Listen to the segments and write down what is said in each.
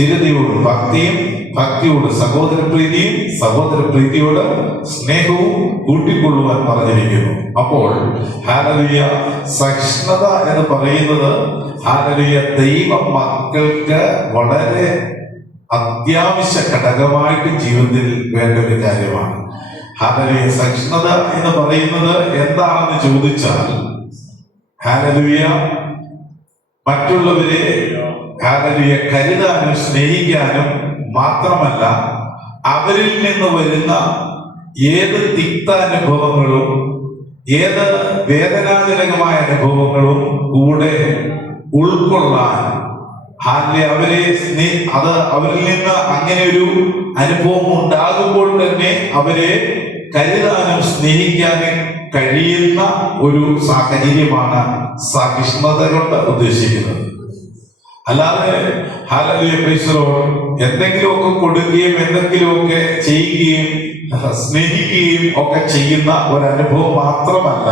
സ്ഥിരതയോട് ഭക്തിയും, ഭക്തിയോട് സഹോദരപ്രീതിയും, സഹോദരപ്രീതിയോട് സ്നേഹവും കൂട്ടിക്കൊള്ളുവാൻ പറഞ്ഞിരിക്കുന്നു. അപ്പോൾ ഹല്ലേലൂയ, സഹിഷ്ണുത എന്ന് പറയുന്നത് ഹല്ലേലൂയ ദൈവ മക്കൾക്ക് വളരെ അത്യാവശ്യ ഘടകമായിട്ട് ജീവിതത്തിൽ വേണ്ട ഒരു കാര്യമാണ്. ഹല്ലേലൂയ, സഹിഷ്ണുത എന്ന് പറയുന്നത് എന്താണെന്ന് ചോദിച്ചാൽ ഹല്ലേലൂയ മറ്റുള്ളവരെ ഹല്ലേലൂയ കരുതാനും സ്നേഹിക്കാനും മാത്രമല്ല, അവരിൽ നിന്ന് വരുന്ന ഏത് തിക്താനുഭവങ്ങളും ഏത് വേദനാജനകമായ അനുഭവങ്ങളും കൂടെ ഉൾക്കൊള്ളാൻ അവരിൽ നിന്ന് അങ്ങനെ ഒരു അനുഭവം ഉണ്ടാകുമ്പോൾ തന്നെ അവരെ കരുതാനും സ്നേഹിക്കാനും കഴിയുന്ന ഒരു സാഹചര്യമാണ് സഹിഷ്ണുത കൊണ്ട് ഉദ്ദേശിക്കുന്നത്. അല്ലാതെ ഹല്ലേലൂയ പ്രൈസ് ദി ലോർഡ് എന്തെങ്കിലുമൊക്കെ കൊടുക്കുകയും എന്തെങ്കിലുമൊക്കെ ചെയ്യുകയും സ്നേഹിക്കുകയും ഒക്കെ ചെയ്യുന്ന ഒരനുഭവം മാത്രമല്ല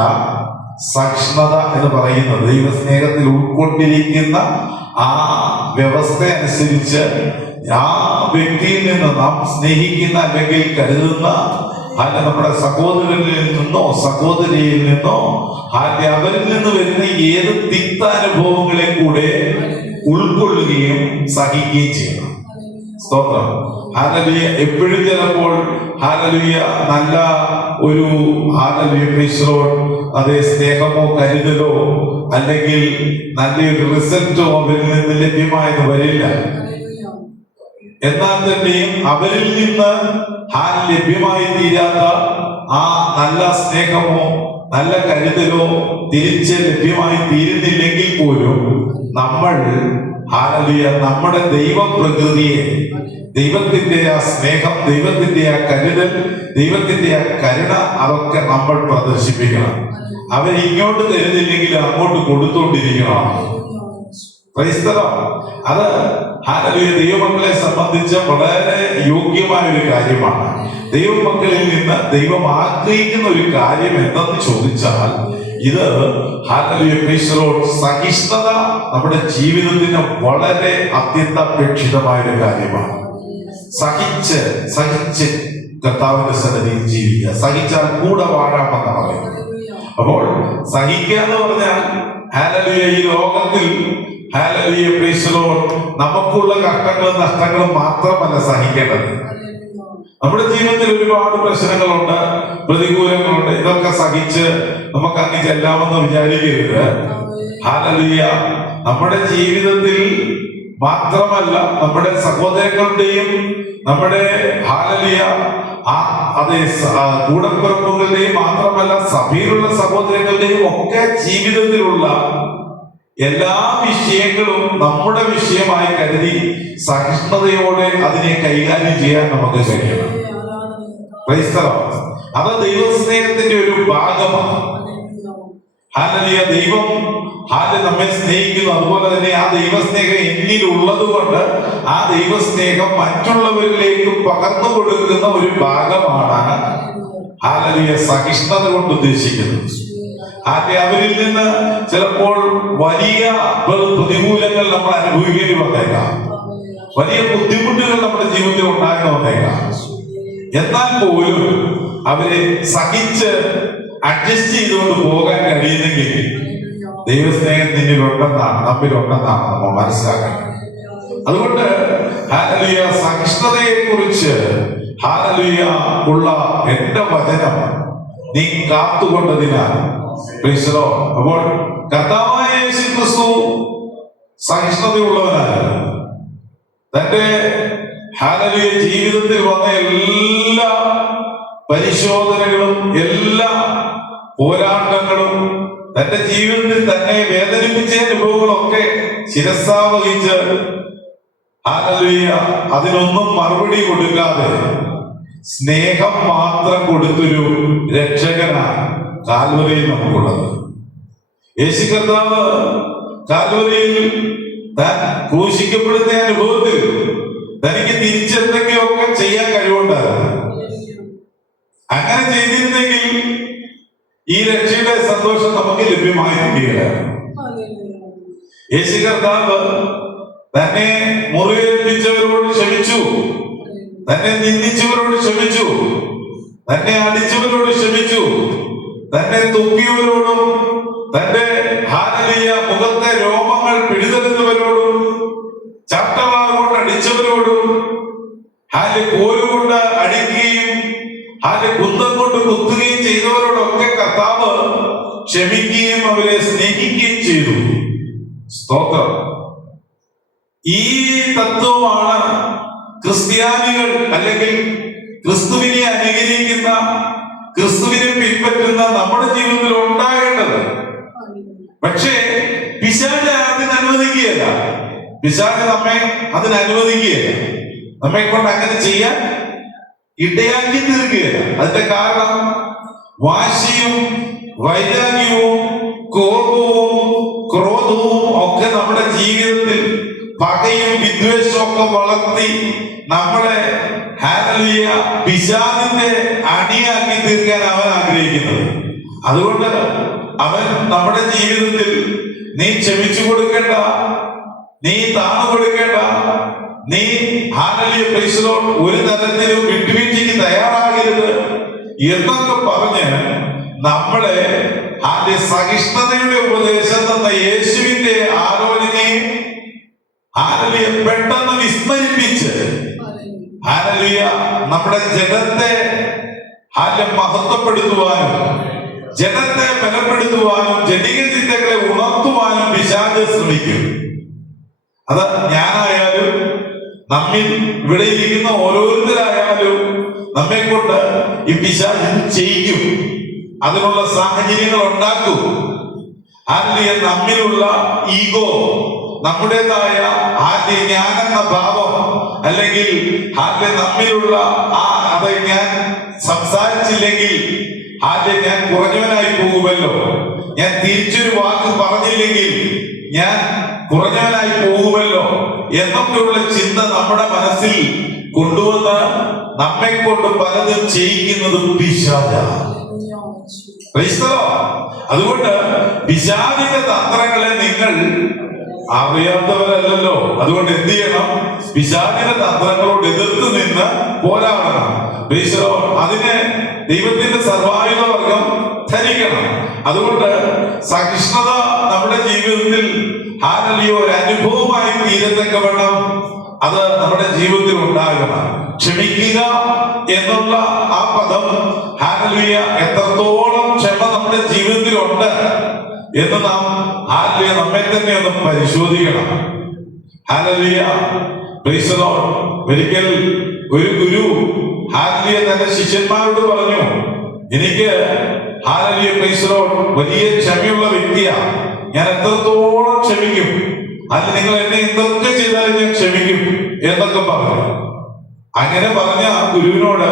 സഹിഷ്ണുത എന്ന് പറയുന്നത്. ദൈവസ്നേഹത്തിൽ ഉൾക്കൊണ്ടിരിക്കുന്ന ആ വ്യവസ്ഥ അനുസരിച്ച് ആ വ്യക്തിയിൽ നിന്ന് നാം സ്നേഹിക്കുന്ന അല്ലെങ്കിൽ കരുതുന്ന നമ്മുടെ സഹോദരനിൽ നിന്നോ സഹോദരിയിൽ നിന്നോ അവരിൽ നിന്ന് വരുന്ന ഏത് തിക്താനുഭവങ്ങളെ കൂടെ ഉൾക്കൊള്ളുകയും സഹിക്കുകയും ചെയ്യണം. സ്തോത്രം. ഹല്ലേലൂയ. എപ്പോഴും ചിലപ്പോൾ ഹല്ലേലൂയ നല്ല ഒരു ഹല്ലേലൂയ പ്രൈസ് ദി ലോർഡ് അതേ സ്നേഹമോ കരുതലോ അല്ലെങ്കിൽ നല്ലൊരു റിസൾട്ടോ അവരിൽ നിന്ന് ലഭ്യമായെന്ന് വരില്ല. എന്നാൽ തന്നെയും അവരിൽ നിന്ന് ലഭ്യമായി തീരാത്ത ആ നല്ല സ്നേഹമോ നല്ല കരുതലോ തിരിച്ച് ലഭ്യമായി തീരുന്നില്ലെങ്കിൽ പോലും നമ്മൾ ഹല്ലേലൂയ നമ്മുടെ ദൈവപ്രകൃതിയെ, ദൈവത്തിന്റെ ആ സ്നേഹം, ദൈവത്തിന്റെ ആ കരുതൽ, ദൈവത്തിന്റെ ആ കരുണ അതൊക്കെ നമ്മൾ പ്രദർശിപ്പിക്കണം. അവരിങ്ങോട്ട് തരുന്നില്ലെങ്കിൽ അങ്ങോട്ട് കൊടുത്തോണ്ടിരിക്കണം. Praise the lord. അത് ഹല്ലേലൂയ ദൈവമക്കളെ സംബന്ധിച്ച് വളരെ യോഗ്യമായ ഒരു കാര്യമാണ്. ദൈവമക്കളിൽ നിന്ന് ദൈവം ആഗ്രഹിക്കുന്ന ഒരു കാര്യം എന്തെന്ന് ചോദിച്ചാൽ ഇത് ഹല്ലേലൂയ പ്രൈസ് ദി ലോർഡ് സഹിഷ്ണുത നമ്മുടെ ജീവിതത്തിന് വളരെ അത്യന്താപേക്ഷിതമായ ഒരു കാര്യമാണ്. സഹിച്ച് കർത്താവിന്റെ സന്നിധിയിൽ ജീവിക്കുക. സഹിച്ചാൽ കൂടെ വാഴാമെന്ന് പറയുന്നത്. അപ്പോൾ സഹിക്കുക എന്ന് പറഞ്ഞാൽ ഹല്ലേലൂയ ഈ ലോകത്തിൽ ഹല്ലേലൂയ പ്രൈസ് ദി ലോർഡ് നമുക്കുള്ള കഷ്ടങ്ങളും നഷ്ടങ്ങളും മാത്രമല്ല സഹിക്കേണ്ടത്. നമ്മുടെ ജീവിതത്തിൽ ഒരുപാട് പ്രശ്നങ്ങളുണ്ട്, പ്രതികൂലങ്ങളുണ്ട്. ഇതൊക്കെ സഹിച്ച് നമുക്ക് അങ്ങ് ചെല്ലാമെന്ന് വിചാരിക്കരുത്. ഹല്ലേലൂയ നമ്മുടെ ജീവിതത്തിൽ മാത്രമല്ല നമ്മുടെ സഹോദരങ്ങളുടെയും നമ്മുടെ ഹല്ലേലൂയ അതേ കൂടപ്പിറപ്പുകളുടെയും മാത്രമല്ല സഭയിലുള്ള സഹോദരങ്ങളുടെയും ഒക്കെ ജീവിതത്തിലുള്ള എല്ലാ വിഷയങ്ങളും നമ്മുടെ വിഷയമായി കരുതി സഹിഷ്ണുതയോടെ അതിനെ കൈകാര്യം ചെയ്യാൻ നമുക്ക് കഴിയണം. Price the lord. അത് ദൈവസ്നേഹത്തിന്റെ ഒരു ഭാഗമാണ്. ഹല്ലേലൂയ. ദൈവം നമ്മെ സ്നേഹിക്കുന്നു. അതുപോലെ തന്നെ ആ ദൈവസ്നേഹം എന്നിൽ ഉള്ളത് കൊണ്ട് ആ ദൈവസ്നേഹം മറ്റുള്ളവരിലേക്ക് പകർന്നു കൊടുക്കുന്ന ഒരു ഭാഗമാണ് ഹല്ലേലൂയ സഹിഷ്ണുത കൊണ്ട് ഉദ്ദേശിക്കുന്നത്. അവരിൽ നിന്ന് ചിലപ്പോൾ വലിയ പ്രതികൂലങ്ങൾ നമ്മൾ അനുഭവിക്കേണ്ടി വന്നേക്കാം, വലിയ ബുദ്ധിമുട്ടുകൾ നമ്മുടെ ജീവിതത്തിൽ ഉണ്ടായെന്ന് വന്നേക്കാം. എന്നാൽ പോലും അവരെ സഹിച്ച് അഡ്ജസ്റ്റ് ചെയ്തുകൊണ്ട് പോകാൻ കഴിയുന്നെങ്കിൽ ദൈവസ്നേഹം നിന്നിലുണ്ടെന്നാണ്, നമ്മിലുണ്ടെന്നാണ് നമ്മൾ മനസ്സിലാക്കുന്നത്. അതുകൊണ്ട് ഹല്ലേലൂയ സഹിഷ്ണുതയെ കുറിച്ച് ഹല്ലേലൂയ ഉള്ള എന്റെ വചനം നീ കാത്തുകൊണ്ടതിനാൽ പ്രൈസ് ദി ലോർഡ്. അപ്പോൾ കർത്താവായ യേശുക്രിസ്തു സഹിഷ്ണുതയുള്ളവനാണ്. തന്റെ ഹല്ലേലൂയ ജീവിതത്തിൽ വന്ന എല്ലാ പരിശോധനകളും എല്ലാ പോരാട്ടങ്ങളും തന്റെ ജീവിതത്തിൽ തന്നെ വേദനിപ്പിച്ച അനുഭവങ്ങളൊക്കെ ശിരസാ വഹിച്ച് ഹല്ലേലൂയ അതിനൊന്നും മറുപടി കൊടുക്കാതെ സ്നേഹം മാത്രം കൊടുത്തൊരു രക്ഷകനാണ് കാൽവരിയിൽ നമുക്കുള്ളത്. യേശു കർത്താവ് കാൽവരിയിൽ താൻ ക്രൂശിക്കപ്പെടുന്ന അനുഭവത്തിൽ തനിക്ക് തിരിച്ചെന്തെങ്കിലുമൊക്കെ ചെയ്യാൻ കഴിവുണ്ടായിരുന്നു. അങ്ങനെ ചെയ്തിരുന്നെങ്കിൽ ഈ രക്ഷയുടെ സന്തോഷം നമുക്ക് ലഭ്യമായിരിക്കുകയില്ല. യേശു കർത്താവ് തന്നെ മുറിവേൽപ്പിച്ചവരോട് ക്ഷമിച്ചു, തന്നെ നിന്ദിച്ചവരോട് ക്ഷമിച്ചു, തന്നെ അടിച്ചവരോട് ക്ഷമിച്ചു, തന്നെ തുപ്പിയവരോടും തന്റെ ഹാലലിയ മുഖത്തെ രോമങ്ങൾ പിഴുതെടുത്തവരോടും ചട്ടവാർ കൊണ്ട് അടിച്ചവരോടും കോലുകൊണ്ട് അടിക്കുകയും കുന്തം കൊണ്ട് കുത്തുകയും ചെയ്തവരോടൊക്കെ കർത്താവ് ക്ഷമിക്കുകയും അവരെ സ്നേഹിക്കുകയും ചെയ്തു. സ്തോത്രം. ഈ തത്വമാണ് ക്രിസ്ത്യാനികൾ അല്ലെങ്കിൽ ക്രിസ്തുവിനെ അനുകരിക്കുന്ന, ക്രിസ്തുവിനെ പിൻപറ്റുന്ന നമ്മുടെ ജീവിതത്തിൽ ഉണ്ടാകേണ്ടത്. പക്ഷേ പിശാച് അതിന് അനുവദിക്കുകയല്ല. പിശാച് നമ്മെ അതിന് അനുവദിക്കുകയല്ല. നമ്മെ കൊണ്ട് അങ്ങനെ ചെയ്യാൻ ഇടയാക്കി തീർക്കുകയല്ല. അതിന്റെ കാരണം വാശിയും വൈരാഗ്യവും കോപവും ക്രോധവും ഒക്കെ നമ്മുടെ ജീവിതത്തിൽ പകയും വിദ്വേഷവും ഒക്കെ വളർത്തി നമ്മളെ ഹാലലിയ പിശാചിന്റെ അണിയാക്കി തീർക്കാൻ അവൻ ആഗ്രഹിക്കുന്നത്. അതുകൊണ്ട് അവൻ നമ്മുടെ ജീവിതത്തിൽ നീ ക്ഷമിച്ചു കൊടുക്കേണ്ട, നീ താണു കൊടുക്കേണ്ട, നീ ഹാലലിയ പ്രൈസിലോൺ ഒരു തരത്തിലും വിട്ടുവീഴ്ചയ്ക്ക് തയ്യാറാകരുത് എന്നൊക്കെ പറഞ്ഞ് നമ്മളെ ആദ്യ സഹിഷ്ണുതയുടെ ഉപദേശം തന്ന യേശുവിന്റെ ആലോചനയെ ഹാലലിയ പെട്ടെന്ന് വിസ്മരിപ്പിച്ച് ഹാലലിയ നമ്മുടെ ജനത്തെ മഹത്വപ്പെടുത്തുവാനും ജനത്തെ ബലപ്പെടുത്തുവാനും ജനിക ചിന്തകളെ ഉണർത്തുവാനും പിശാച് ശ്രമിക്കും. അത് ഞാനായാലും നമ്മിൽ ഇവിടെ ഇരിക്കുന്ന ഓരോരുത്തരായാലും നമ്മെ കൊണ്ട് ഈ പിശാച് ചെയ്യിക്കും, അതിനുള്ള സാഹചര്യങ്ങൾ ഉണ്ടാക്കും. ആദ്യ നമ്മിലുള്ള ഈഗോ, നമ്മുടേതായ ആദ്യ ഞാനെന്ന ഭാവം, അല്ലെങ്കിൽ ആദ്യ നമ്മിലുള്ള അത് ഞാൻ സംസാരിച്ചില്ലെങ്കിൽ ആദ്യം ഞാൻ കുറഞ്ഞവനായി പോകുമല്ലോ, ഞാൻ തിരിച്ചൊരു വാക്ക് പറഞ്ഞില്ലെങ്കിൽ ഞാൻ കുറഞ്ഞവനായി പോകുമല്ലോ എന്നൊക്കെയുള്ള ചിന്ത നമ്മുടെ മനസ്സിൽ കൊണ്ടുവന്ന് നമ്മെ കൊണ്ട് പലതും ചെയ്യിക്കുന്നത് പിശാചാണ്. അതുകൊണ്ട് പിശാചിന്റെ തന്ത്രങ്ങളെ നിങ്ങൾ അറിയാത്തവരല്ലോ. അതുകൊണ്ട് എന്ത് ചെയ്യണം? പിശാചിന്റെ തന്ത്രങ്ങളോട് എതിർത്ത് നിന്ന് പോരാടണം. അതിന് ദൈവത്തിന്റെ സർവായുധ വർഗം ധരിക്കണം. അതുകൊണ്ട് സഹിഷ്ണുത നമ്മുടെ ജീവിതത്തിൽ ഹാലലിയ ഒരു അനുഭവമായി തീരത്തക്കവണ്ണം അത് നമ്മുടെ ജീവിതത്തിൽ ഉണ്ടാകണം. ക്ഷമിക്കുക എന്നുള്ള ആ പദം ഹാലലിയ എത്രത്തോളം ക്ഷമ നമ്മുടെ ജീവിതത്തിൽ ഉണ്ട് എന്ന് നാം ഹാലലിയ നമ്മെ തന്നെ ഒന്ന് പരിശോധിക്കണം. ഹാലലിയ പ്രൈസ് ദി ലോർഡ്. ഒരിക്കൽ ഒരു ഗുരു ഹാലലിയ തന്റെ ശിഷ്യന്മാരോട് പറഞ്ഞു, എനിക്ക് ഹാലലിയ പ്രൈസ് ദി ലോർഡ് വലിയ ക്ഷമയുള്ള വ്യക്തിയാ, ഞാൻ എത്രത്തോളം ക്ഷമിക്കും, അത് നിങ്ങൾ എന്നെ എന്തൊക്കെ ചെയ്താലും ഞാൻ ക്ഷമിക്കും എന്നൊക്കെ പറഞ്ഞു. അങ്ങനെ പറഞ്ഞ ആ ഗുരുവിനോട്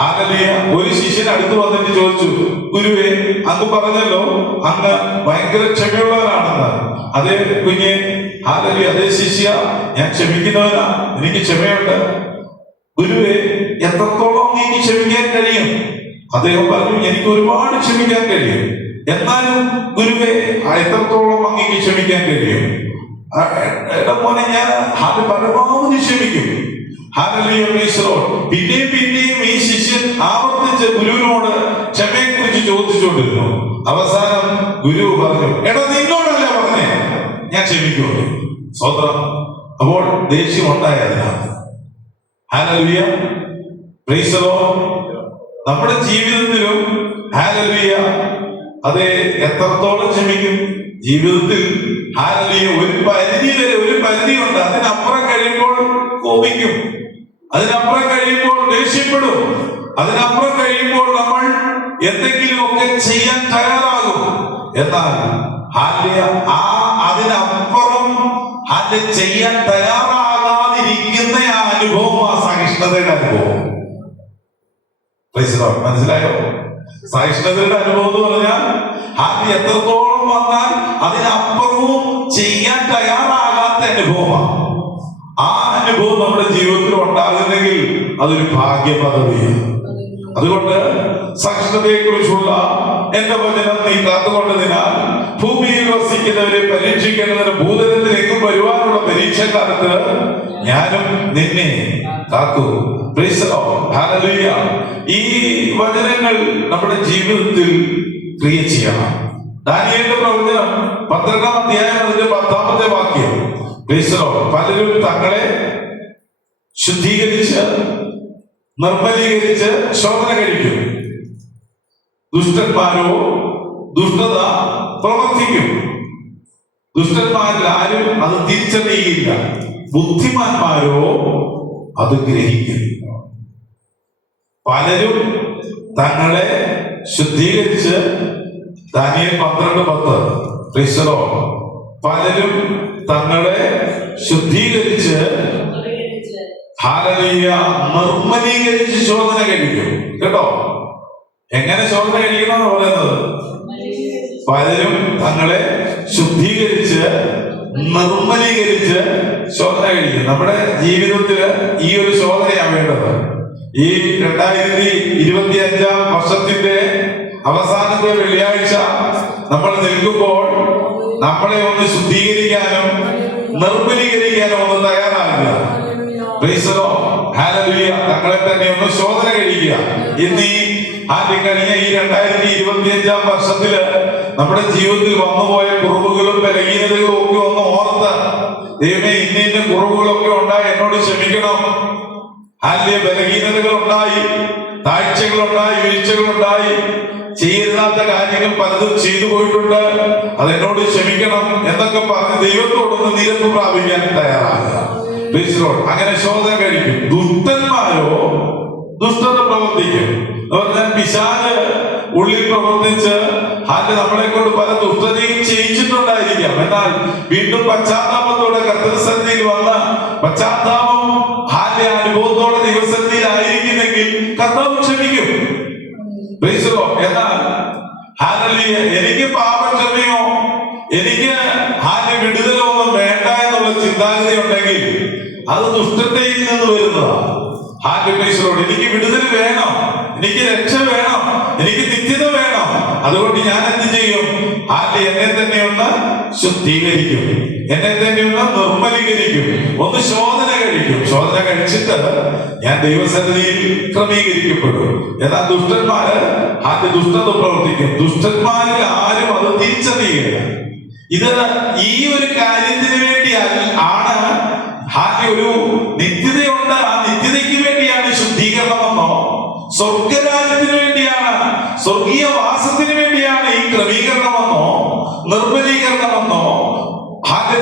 ഹാലലിയ ഒരു ശിഷ്യൻ അടുത്ത് വന്നിട്ട് ചോദിച്ചു, ഗുരുവേ, അങ്ങ് പറഞ്ഞല്ലോ അങ്ങ് ഭയങ്കര ക്ഷമയുള്ളവരാണെന്ന്. അതേ കുഞ്ഞെ ഹാലലിയ, അതേ ശിഷ്യ, ഞാൻ ക്ഷമിക്കുന്നവനാ, എനിക്ക് ക്ഷമയുണ്ട്. ഗുരുവേ, എത്രത്തോളം എനിക്ക് ക്ഷമിക്കാൻ കഴിയും? അദ്ദേഹം പറഞ്ഞു, എനിക്ക് ഒരുപാട് ക്ഷമിക്കാൻ കഴിയും. എന്നാലും ഗുരുവേ, എത്രത്തോളം അങ്ങേക്ക് ക്ഷമിക്കാൻ കഴിയും? മോനെ, ഞാൻ പരമാവധി ക്ഷമിക്കും. പിന്നെയും പിന്നെയും ഈ ശിഷ്യൻ ആവർത്തിച്ച് ഗുരുവിനോട് ക്ഷമയെ കുറിച്ച് ചോദിച്ചുകൊണ്ടിരുന്നു. അവസാനം ഗുരു പറഞ്ഞു, എടാ നിന്നോടല്ല പറഞ്ഞേ, ഞാൻ ക്ഷമിക്കുള്ളൂ. സ്വന്തം. അപ്പോൾ ദേഷ്യം ഉണ്ടായ അതിനകത്ത്. Hallelujah, praise the Lord. നമ്മുടെ ജീവിതത്തിലും ഹല്ലേലൂയ അതെ എത്രത്തോളം ക്ഷമിക്കും? ജീവിതത്തിൽ ഹാലലിയ ഒരു പരിധി വരെ, ഒരു പരിധിയുണ്ട്. അതിനപ്പുറം കഴിയുമ്പോൾ കോപിക്കും, അതിനപ്പുറം കഴിയുമ്പോൾ ദേഷ്യപ്പെടും, അതിനപ്പുറം കഴിയുമ്പോൾ നമ്മൾ എന്തെങ്കിലുമൊക്കെ ചെയ്യാൻ തയ്യാറാകും. എന്നാൽ ഹാലലിയ അതിനപ്പുറം ചെയ്യാൻ തയ്യാറാകാതിരിക്കുന്ന ആ അനുഭവം, ആ സഹിഷ്ണുതയുടെ അനുഭവം. മനസ്സിലായോ? സഹിഷ്ണുതയുടെ അനുഭവം എന്ന് പറഞ്ഞാൽ അത് എത്രത്തോളം വന്നാൽ അതിനപ്പുറവും ചെയ്യാൻ തയ്യാറാകാത്ത അനുഭവമാണ്. ആ അനുഭവം നമ്മുടെ ജീവിതത്തിൽ ഉണ്ടാകുന്നെങ്കിൽ അതൊരു ഭാഗ്യ പദവിയാണ്. അതുകൊണ്ട് സഹിഷ്ണുതയെ കുറിച്ചുള്ള എന്റെ വചനം നീ കാത്തുകൊണ്ടതിനാൽ ഭൂമിയിൽ വസിക്കുന്നവരെ പരീക്ഷിക്കേണ്ടതിന് ഭൂതലത്തിലേക്കും വരുവാനുള്ള പരീക്ഷക്കാലത്ത് ഞാനും നിന്നെ കാത്തു. Price the lord. ഹല്ലേലൂയ. ഈ വചനങ്ങൾ നമ്മുടെ ജീവിതത്തിൽ ക്രിയ ചെയ്യണം. ദാനിയേലിന്റെ പ്രവചനം 12-ാം അധ്യായം അതിന്റെ 10-ാമത്തെ വാക്യം. Price the Lord. പലരും തങ്ങളെ ശുദ്ധീകരിച്ച് നിർമ്മലീകരിച്ച് ശോധന കഴിക്കും. ദുഷ്ടന്മാരോ ദുഷ്ടത പ്രവർത്തിക്കും. ദുഷ്ടന്മാരിൽ ആരും അത് തിരിച്ചറിയുകയില്ല. ബുദ്ധിമാന്മാരോ അത് ഗ്രഹിക്കും. പലരും തങ്ങളെ ശുദ്ധീകരിച്ച് ദാനിയേൽ 12:10. Price the Lord. പലരും തങ്ങളെ ശുദ്ധീകരിച്ച് ഹല്ലേലൂയ നിർമ്മലീകരിച്ച് ശോധന കഴിക്കും. കേട്ടോ, എങ്ങനെ ശോധന കഴിക്കണം പറയുന്നത്? പലരും തങ്ങളെ ശുദ്ധീകരിച്ച് നിർമ്മലീകരിച്ച് ശോധന കഴിക്കും. നമ്മുടെ ജീവിതത്തിൽ ഈ ഒരു ശോധനയാണ് വേണ്ടത്. ഈ 2025 വർഷത്തിന്റെ അവസാനത്തെ വെള്ളിയാഴ്ച നമ്മൾ നിൽക്കുമ്പോൾ നമ്മളെ ഒന്ന് ശുദ്ധീകരിക്കാനും നിർമ്മലീകരിക്കാനും ഒന്ന് തയ്യാറാകുക. Praise the lord. ഹല്ലേലൂയ. തങ്ങളെ തന്നെ ഒന്ന് ശോധന കഴിക്കുക. ഇന്ന് കഴിഞ്ഞ ഈ 2025 വർഷത്തില് നമ്മുടെ ജീവിതത്തിൽ വന്നുപോയ കുറവുകളും ബലഹീനതകളും ഒക്കെ ഒന്ന് ഓർത്ത്, ദൈവമേ ഇന്ന കുറവുകളൊക്കെ ഉണ്ടായി, എന്നോട് ക്ഷമിക്കണം. ഹല്ലേലൂയ. ബലഹീനതകൾ ഉണ്ടായി, താഴ്ചകളുണ്ടായി, വീഴ്ചകളുണ്ടായി, ചെയ്യരുതാത്ത കാര്യങ്ങൾ പലതും ചെയ്തു പോയിട്ടുണ്ട്, അതെന്നോട് ക്ഷമിക്കണം എന്നൊക്കെ പറഞ്ഞ് ദൈവത്തോടൊന്ന് നിരപ്പ് പ്രാപിക്കാൻ തയ്യാറാകുക. അങ്ങനെ ശോധന കഴിക്കും. ദുഷ്ടന്മാരോ ദുഷ്ടത പ്രവർത്തിക്കും. പറഞ്ഞാൽ പിശാച് ഉള്ളിൽ പ്രവർത്തിച്ച് നമ്മളെ കൊണ്ട് പല ദുഷ്ടതയും ചെയ്യിച്ചിട്ടുണ്ടായിരിക്കാം. എന്നാൽ വീണ്ടും പശ്ചാത്താപത്തോടെ കർത്തൃസന്നിധിയിൽ വന്ന് പശ്ചാത്താപം അനുഭവത്തോടെ ദൈവസന്നിധിയിൽ ആയിരിക്കുന്നെങ്കിൽ കർത്താവ് ക്ഷമിക്കും. എന്നാൽ എനിക്ക് പാപക്ഷമയോ എനിക്ക് വിടുതലോ ഒന്നും വേണ്ട എന്നുള്ള ചിന്താഗതി ഉണ്ടെങ്കിൽ അത് ദുഷ്ടതയിൽ നിന്ന് വരുന്നതാണ്. എനിക്ക് വിടുതൽ വേണം, എനിക്ക് രക്ഷ വേണം, എനിക്ക് നിത്യത വേണം. അതുകൊണ്ട് ഞാൻ എന്ത് ചെയ്യും? എന്നെ തന്നെ ഒന്ന് ശുദ്ധീകരിക്കും, എന്നെ തന്നെ ഒന്ന് നിർമ്മലീകരിക്കും, ഒന്ന് ശോധന കഴിക്കും. ശോധന കഴിച്ചിട്ട് ഞാൻ ദൈവസന്നിധിയിൽ ക്രമീകരിക്കപ്പെടും. എന്നാൽ ദുഷ്ടന്മാര് ദുഷ്ടത പ്രവർത്തിക്കും. ദുഷ്ടന്മാരിൽ ആരും അത് തിരിച്ചറിയുകയില്ല. ഇത് ഈ ഒരു കാര്യത്തിന് വേണ്ടി ആണ്. ഒരു നിത്യതയുണ്ട്, ആ നിത്യതയ്ക്ക് വേണ്ടിയാണ് ശുദ്ധീകരണമെന്നോ സ്വർഗരാജ്യത്തിന് വേണ്ടിയാണ്, സ്വർഗീയ വാസത്തിന് വേണ്ടിയാണ് ഈ ക്രമീകരണമെന്നോ നിർമ്മലീകരണമെന്നോ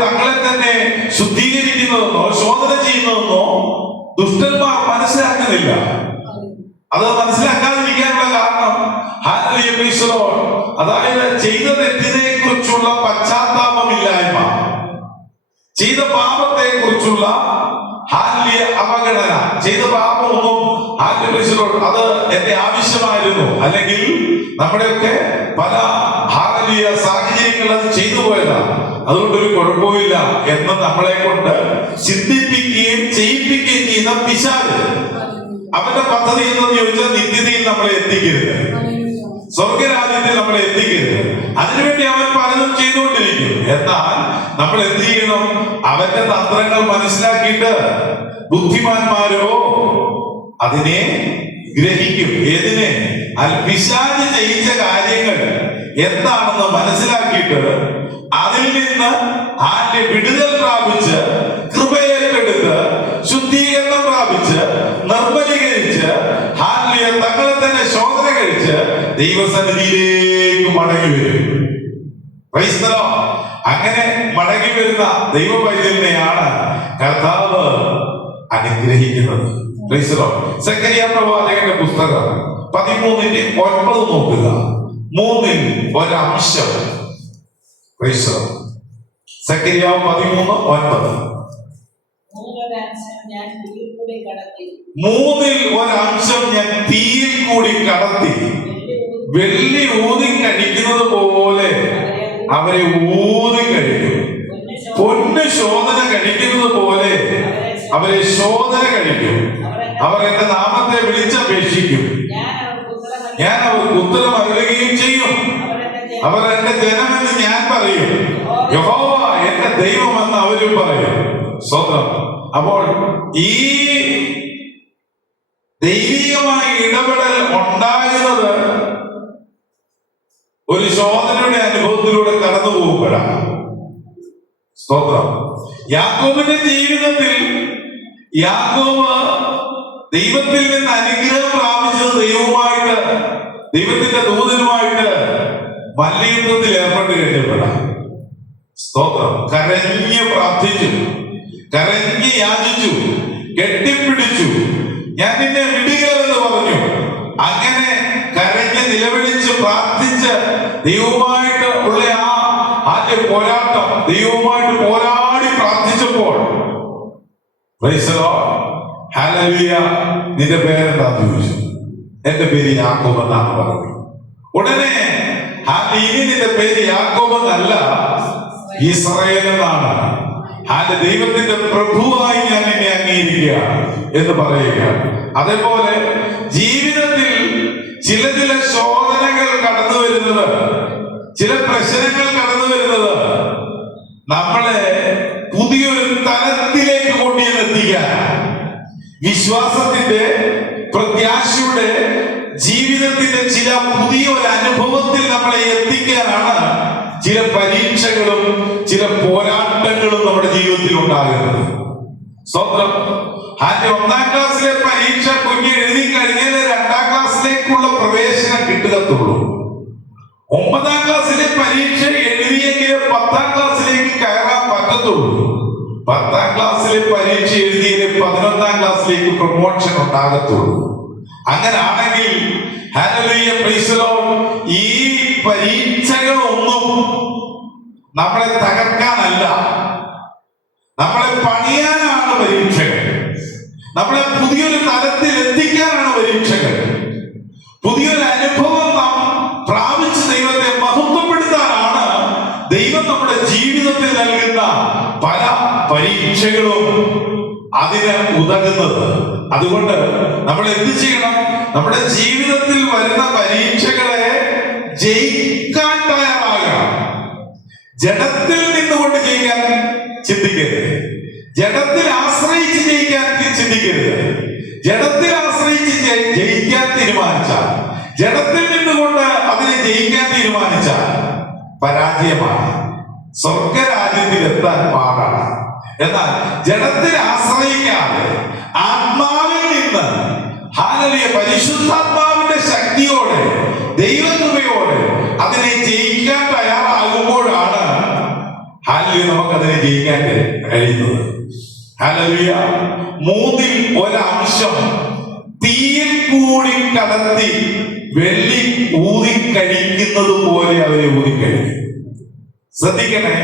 തങ്ങളെ തന്നെ ശുദ്ധീകരിക്കുന്നതെന്നോ ശോധന ചെയ്യുന്നതെന്നോ ദുഷ്ടന്മാർ മനസ്സിലാക്കുന്നില്ല. അത് മനസ്സിലാക്കാതിരിക്കാനുള്ള കാരണം അതായത് ചെയ്ത തെറ്റിനെ കുറിച്ചുള്ള പശ്ചാത്താപമില്ലായ്മ, ചെയ്ത പാപത്തെ കുറിച്ചുള്ള അവഗണന. ചെയ്ത പാപമൊന്നും അത് എന്റെ ആവശ്യമായിരുന്നു, അല്ലെങ്കിൽ നമ്മുടെയൊക്കെ പല സാഹചര്യങ്ങൾ അത് ചെയ്തു പോയതാണ്, അതുകൊണ്ടൊരു കുഴപ്പമില്ല എന്ന് നമ്മളെ കൊണ്ട് ചിന്തിപ്പിക്കുകയും ചെയ്യിപ്പിക്കുകയും ചെയ്യുന്ന പിശാച്. അവന്റെ പദ്ധതി എന്തെന്ന് ചോദിച്ചാൽ നിത്യതയിൽ നമ്മളെ എത്തിക്കരുത്, സ്വർഗരാജ്യത്തിൽ നമ്മളെ എത്തിക്കരുത്. അതിനുവേണ്ടി അവൻ പലതും ചെയ്തുകൊണ്ടിരിക്കും. എന്നാൽ നമ്മൾ എന്ത് ചെയ്യണം? അവന്റെ തന്ത്രങ്ങൾ മനസ്സിലാക്കിയിട്ട് ബുദ്ധിമാന്മാരോ അതിനെ ഗ്രഹിക്കും. ഏതിനെ? പിശാച് ചെയ്യിച്ച കാര്യങ്ങൾ എന്താണെന്ന് മനസ്സിലാക്കിയിട്ട് അതിൽ നിന്ന് വിടുതൽ പ്രാപിച്ച് കൃപയേറ്റെടുത്ത് ശുദ്ധീകരണം പ്രാപിച്ച് നിർമ്മലീകരിച്ച് തങ്ങളെ തന്നെ ശോധന കഴിച്ച് ദൈവസന്നിധിയിലേക്ക് മടങ്ങി വരും. അങ്ങനെ മടങ്ങി വരുന്ന ദൈവ പൈതലിനെയാണ് കർത്താവ് അനുഗ്രഹിക്കുന്നത്. സെക്കറിയ പ്രവാചകന്റെ പുസ്തകം 13:9 നോക്കുക. 3-ൽ ഒരംശം. സെക്കറിയ 13:9. 3-ൽ ഒരംശം ഞാൻ തീയിൽ കൂടി കടത്തി, വെള്ളി ഊതി കഴിക്കുന്നത് പോലെ അവരെ ഊതി കഴിക്കും. പൊന്ന് ശോധന കഴിക്കുന്നത് പോലെ അവരെ ശോധന കഴിക്കും. അവർ എന്റെ നാമത്തെ വിളിച്ചപേക്ഷിക്കും, ഞാൻ അവർക്ക് ഉത്തരം അരുളുകയും ചെയ്യും. അവർ എന്റെ ജനമെന്ന് ഞാൻ പറയും, യഹോവ എന്റെ ദൈവമെന്ന് അവരും പറയും. സ്വന്തം. അപ്പോൾ ഈ ദൈവികമായ ഇടപെടൽ ഉണ്ടാകുന്നത് ഒരു ശോധനയുടെ അനുഭവത്തിലൂടെ കടന്നു പോകുമ്പോഴാണ്. സ്തോത്രം. യാക്കോബിന്റെ ജീവിതത്തിൽ യാക്കോബ് ദൈവത്തിൽ നിന്ന് അനുഗ്രഹം പ്രാപിച്ചത് ദൈവത്തിന്റെ ദൂതനുമായിട്ട് മല്ലയുദ്ധത്തിൽ ഏർപ്പെട്ട് കഴിഞ്ഞപ്പോഴാണ്. സ്തോത്രം. കരഞ്ഞ് പ്രാർത്ഥിച്ചു, കരഞ്ഞ് യാചിച്ചു, കെട്ടിപ്പിടിച്ചു, ഞാൻ നിന്നെ വിടുകയെന്ന് പറഞ്ഞു. അങ്ങനെ കരഞ്ഞ് നിലവിളിച്ച് പ്രാർത്ഥിച്ച് ദൈവവുമായിട്ട് ഉള്ള ആദ്യ പോരാട്ടം, ദൈവവുമായിട്ട് പോരാടി പ്രാർത്ഥിച്ചപ്പോൾ ഹല്ലേലൂയ, നിന്റെ പേരെന്താ ചോദിച്ചു. എന്റെ പേര് യാക്കോബ് എന്നാണ് പറഞ്ഞത്. ഉടനെ ഇനി നിന്റെ പേര് യാക്കോബ് എന്നല്ല, ഇസ്രായേൽ എന്നാണ്. ദൈവത്തിന്റെ പ്രഭുവായി ഞാൻ നിന്നെ അംഗീകരിക്കുക എന്ന് പറയുക. അതേപോലെ ജീവിതത്തിൽ ചില ശോധനകൾ കടന്നു വരുന്നത്, ചില പ്രശ്നങ്ങൾ കടന്നു വരുന്നത് നമ്മളെ പുതിയൊരു തലത്തിലേക്ക് കൊണ്ടുവന്നെത്തിക്കാൻ, വിശ്വാസത്തിന്റെ, പ്രത്യാശയുടെ, ജീവിതത്തിന്റെ ചില പുതിയൊരു അനുഭവത്തിൽ നമ്മളെ എത്തിക്കാനാണ് ചില പരീക്ഷകളും ചില പോരാട്ടങ്ങളും നമ്മുടെ ജീവിതത്തിൽ ഉണ്ടാകുന്നത്. സ്വന്തം. ഒന്നാം ക്ലാസ്സിലെ പരീക്ഷ കുഞ്ഞ് എഴുതി കഴിഞ്ഞാൽ 2ാം ക്ലാസ്സിലേക്കുള്ള പ്രവേശനം കിട്ടുകത്തുള്ളൂ. 9ാം ക്ലാസ്സിലെ പരീക്ഷ എഴുതിയെങ്കിൽ 10ാം ക്ലാസ്സിലേക്ക് കയറാൻ പറ്റത്തുള്ളൂ. 10ാം ക്ലാസ്സിലെ പരീക്ഷ എഴുതിയത് 11ാം ക്ലാസ്സിലേക്ക് പ്രൊമോഷൻ ഉണ്ടാകത്തുള്ളൂ. അങ്ങനാണെങ്കിൽ ഹല്ലേലൂയ, പ്രൈസ് ദി ലോർഡ്, ഈ പരീക്ഷകളൊന്നും നമ്മളെ തകർക്കാനല്ല, നമ്മളെ പണിയാനാണ് പരീക്ഷകൾ. നമ്മളെ പുതിയൊരു തലത്തിൽ എത്തിക്കാനാണ് പരീക്ഷകൾ. പുതിയൊരു അനുഭവം നാം പ്രാപിച്ച് ദൈവത്തെ മഹത്വപ്പെടുത്താനാണ് ദൈവം നമ്മുടെ ജീവിതത്തിൽ നൽകുന്ന പല പരീക്ഷകളും അതിന് ഉതകുന്നത്. അതുകൊണ്ട് നമ്മൾ എന്ത് ചെയ്യണം? നമ്മുടെ ജീവിതത്തിൽ വരുന്ന പരീക്ഷകളെ ജയിക്കാൻ തയ്യാറാകണം. ജഡത്തിൽ നിന്നുകൊണ്ട് ജയിക്കാൻ ചിന്തിക്കരുത്. ജഡത്തിൽ ആശ്രയിച്ച് ജയിക്കാൻ ചിന്തിക്കരുത്. ജഡത്തിൽ ആശ്രയിച്ച് ജയിക്കാൻ തീരുമാനിച്ചാൽ, ജഡത്തിൽ നിന്നുകൊണ്ട് അതിനെ ജയിക്കാൻ തീരുമാനിച്ചാൽ പരാജയമാണ്. സ്വർഗരാജ്യത്തിൽ എത്താൻ പാടാണ്. എന്നാൽ ജഡത്തിൽ ആശ്രയിക്കാതെ ആത്മാവിൽ നിന്ന്, ഹല്ലേലൂയ, പരിശുദ്ധാത്മാവിന്റെ ശക്തിയോടെ, ദൈവകൃപയോടെ അതിനെ ജയിക്കാൻ തയ്യാറാകുമ്പോഴാണ് ഹല്ലേലൂയ നമുക്കതിനെ ജയിക്കാൻ കഴിയുന്നത്. ഹല്ലേലൂയ. 3ൽ 1 അംശം തീയിൽ കൂടി കടത്തി വെള്ളി ഊതിക്കഴിക്കുന്നത് പോലെ അവരെ ഊതിക്കഴിക്കും. ശ്രദ്ധിക്കണേ,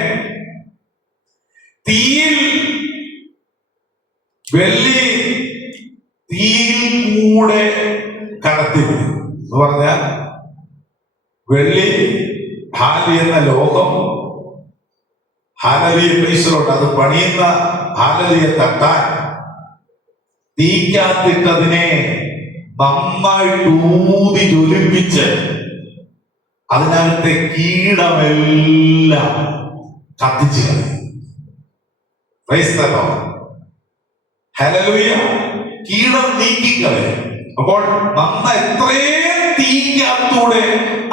തീയിൽ വെള്ളി തീയിൽ കൂടെ കടത്തി എന്ന് പറഞ്ഞാൽ വെള്ളി എന്ന ലോകം ഹാലലിയുണ്ട്. അത് പണിയുന്ന ഹാലലിയെ തട്ടാൻ തീക്കാത്തിട്ടതിനെ നന്നായിട്ട് ഊതി ജ്വലിപ്പിച്ച് അതിനകത്തെ കീടമെല്ലാം കത്തിച്ചു കളയും. ഹല്ലേലൂയ. കീടം നീക്കിക്കളയും. അപ്പോൾ എത്രയും തീക്കകത്തൂടെ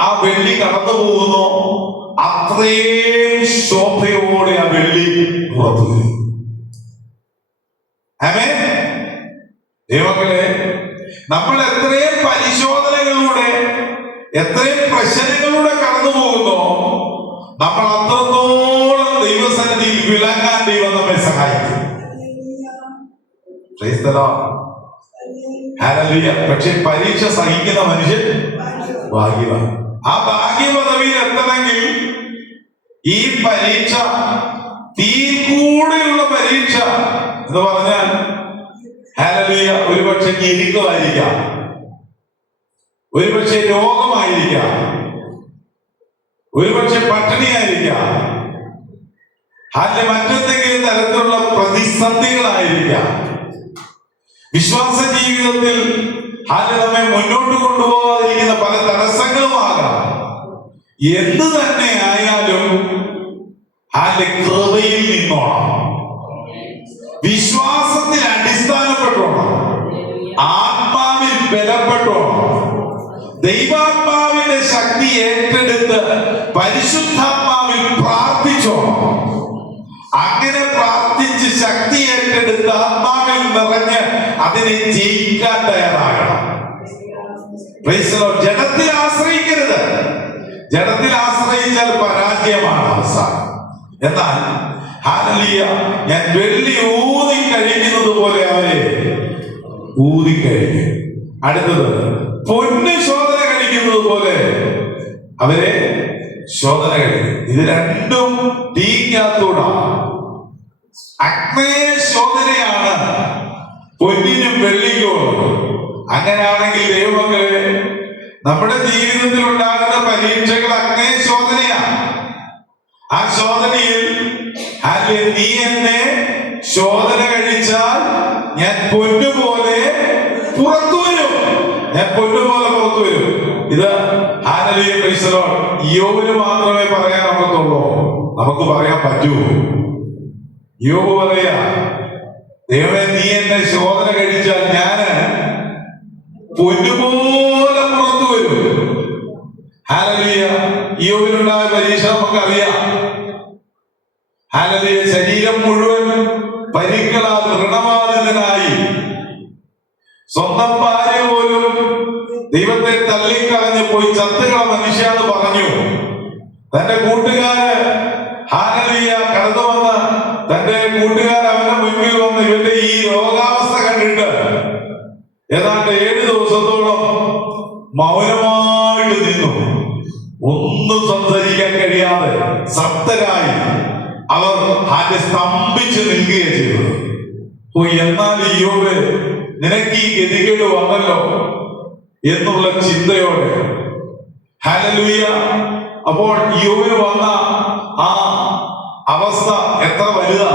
ആ വെള്ളി കടന്നു പോകുന്നു, അത്രയും ശോഭയോടെ ആ വെള്ളി പുറത്തു വരും. ആമേൻ. ദൈവമക്കളെ, നമ്മൾ എത്രയും പരിശോധനകളിലൂടെ, എത്രയും പ്രശ്നങ്ങളിലൂടെ കടന്നു പോകുന്നു, നമ്മൾ അത്രത്തോളം ദൈവസന്നിധിയിൽ വിളങ്ങാൻ ദൈവം നമ്മെ സഹായിക്കും. പക്ഷെ പരീക്ഷ സഹിക്കുന്ന മനുഷ്യൻ ഭാഗ്യവാൻ. ആ ഭാഗ്യപദവിയിൽ എത്തണമെങ്കിൽ ഈ പരീക്ഷ, തീയിൽ കൂടെയുള്ള പരീക്ഷ എന്ന് പറഞ്ഞാൽ ഹല്ലേലൂയ, ഒരുപക്ഷെ ഞെരുക്കമായിരിക്കാം, ഒരുപക്ഷെ രോഗമായിരിക്കാം, ഒരുപക്ഷെ പട്ടിണിയായിരിക്കാം, മറ്റെന്തെങ്കിലും തരത്തിലുള്ള പ്രതിസന്ധികളായിരിക്കാം. വിശ്വാസ ജീവിതത്തിൽ അത് നമ്മെ മുന്നോട്ട് കൊണ്ടുപോകാതിരിക്കുന്ന പല തടസ്സങ്ങളുമാകാം. എന്ത് തന്നെ ആയാലും അതിന്റെ കൃപയിൽ നിന്നോണം, വിശ്വാസത്തിൽ അടിസ്ഥാനപ്പെട്ടോണം, ആത്മാവിൽ ബലപ്പെട്ടോണം, ദൈവാത്മാവിന്റെ ശക്തി ഏറ്റെടുത്ത് പരിശുദ്ധാത്മാവിൽ പ്രാർത്ഥിച്ചോണം. അങ്ങനെ പ്രാർത്ഥിച്ച് ശക്തി ഏറ്റെടുത്ത് ആത്മാവിൽ നിറഞ്ഞ് അതിനെ ജയിക്കാൻ തയ്യാറാകണം. ജഡത്തിൽ ആശ്രയിക്കരുത്. ജഡത്തിൽ ആശ്രയിച്ചാൽ പരാജയമാണ് അവസാനം. എന്നാൽ ഹല്ലേലൂയ, ഞാൻ വെള്ളി ഊതി കഴിക്കുന്നത് പോലെ അവരെ ഊതിക്കഴിഞ്ഞു. അടുത്തത്, പൊന്ന് ശോധന കഴിക്കുന്നത് പോലെ അവരെ ശോധന കഴിക്കും. ഇത് രണ്ടും തീക്കകത്തൂടാണ്. അഗ്നേയ ശോധനയാണ് പൊന്നിനും വെള്ളിക്കും. അങ്ങനെയാണെങ്കിൽ ദൈവമക്കളെ, നമ്മുടെ ജീവിതത്തിൽ ഉണ്ടാകുന്ന പരീക്ഷകൾ അഗ്നേയ ശോധനയാണ്. ആ ശോധനയിൽ നീ എന്നെ ശോധന കഴിച്ചാൽ ഞാൻ പൊന്നുപോലെ പുറത്തു വരും, ഞാൻ പൊന്നുപോലെ പുറത്തു വരും. ഇത് ഹല്ലേലൂയ, പ്രൈസ് ദി ലോർഡ്. യോബിന് മാത്രമേ പറയാൻ ഒക്കത്തുള്ളൂ, നമുക്ക് പറയാൻ പറ്റൂ. യോബ് പറയാ, ദൈവമേ നീ എന്നെ ശോധന കഴിച്ചാൽ ഞാന് പൊന്നുപോലെ പുറത്തു വരും. ഹല്ലേലൂയ. യോബിനുണ്ടായ പരീക്ഷ നമുക്കറിയാം. ഹല്ലേലൂയ. ശരീരം മുഴുവൻ പരിക്കളാൽ ഋണബാധിതനായി, സ്വന്തം ഭാര്യ പോലും ദൈവത്തെ തള്ളിക്കളഞ്ഞ് പോയി ചത്തുകള മനുഷ്യാന്ന് പറഞ്ഞു. തന്റെ കൂട്ടുകാര് ഹല്ലേലൂയ കടന്നു വന്ന് തന്റെ കൂട്ടുകാർ അവന്റെ മുൻപിൽ വന്ന് ഇവന്റെ ഈ രോഗാവസ്ഥ കണ്ടിട്ട് ഏതാണ്ട് 7 ദിവസത്തോളം മൗനമായിട്ട് നിന്നു. ഒന്നും സംസാരിക്കാൻ കഴിയാതെ സപ്തരായി അവർ സ്തംഭിച്ച് നിൽക്കുകയാണ് ചെയ്തത്. എന്നാൽ യോബ്, നിനക്ക് ഈ ഗതികേട് വന്നല്ലോ എന്നുള്ള ചിന്തയോടെ ഹല്ലേലൂയ. അപ്പോൾ യോബിന് വന്ന ആ അവസ്ഥ എത്ര വലുതാ.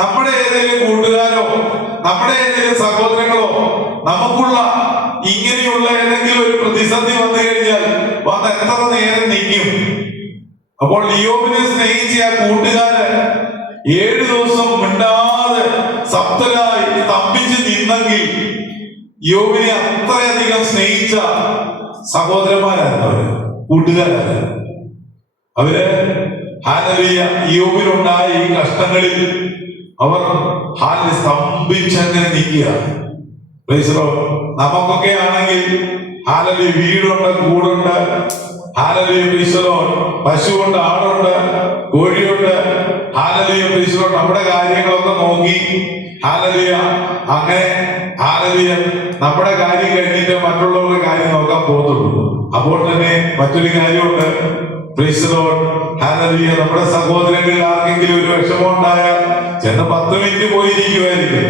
നമ്മുടെ ഏതെങ്കിലും കൂട്ടുകാരോ നമ്മുടെ ഏതെങ്കിലും സഹോദരങ്ങളോ നമുക്കുള്ള ഇങ്ങനെയുള്ള ഏതെങ്കിലും ഒരു പ്രതിസന്ധി വന്നു കഴിഞ്ഞാൽ വന്ന് എത്ര നേരം നിൽക്കും. അപ്പോൾ യോബിനെ സ്നേഹിച്ച ആ കൂട്ടുകാര് 7 ദിവസം മിണ്ടാതെ സപ്തരായി സ്തംഭിച്ച് നിന്നെങ്കിൽ യോബിനെ അത്രയധികം സ്നേഹിച്ച സഹോദരന്മാരായിരുന്നു അവര്, കൂട്ടുകാരായിരുന്നു അവര്. ഹല്ലേലൂയ. യോബിനുണ്ടായ ഈ കഷ്ടങ്ങളിൽ അവർ സ്തംഭിച്ചങ്ങനെ നിൽക്കുക. നമുക്കൊക്കെ ആണെങ്കിൽ ഹല്ലേലൂയ വീടുണ്ട്, കൂടുണ്ട്, ഹല്ലേലൂയ പശുവുണ്ട്, ആടുണ്ട്, കോഴിയുണ്ട്, ഹല്ലേലൂയ നമ്മുടെ കാര്യങ്ങളൊക്കെ നോക്കി ഹല്ലേലൂയ അങ്ങനെ ഹല്ലേലൂയ നമ്മുടെ കാര്യം കഴിഞ്ഞിട്ട് മറ്റുള്ളവരുടെ കാര്യം നോക്കാൻ പോകത്തുള്ളൂ. അപ്പോൾ തന്നെ മറ്റൊരു കാര്യമുണ്ട്. Price the lord. ഹല്ലേലൂയ. നമ്മുടെ സഹോദരങ്ങളിൽ ആർക്കെങ്കിലും ഒരു വിഷമം ഉണ്ടായാൽ ചെന്ന് 10 മിനിറ്റ് പോയിരിക്കുമായിരിക്കും,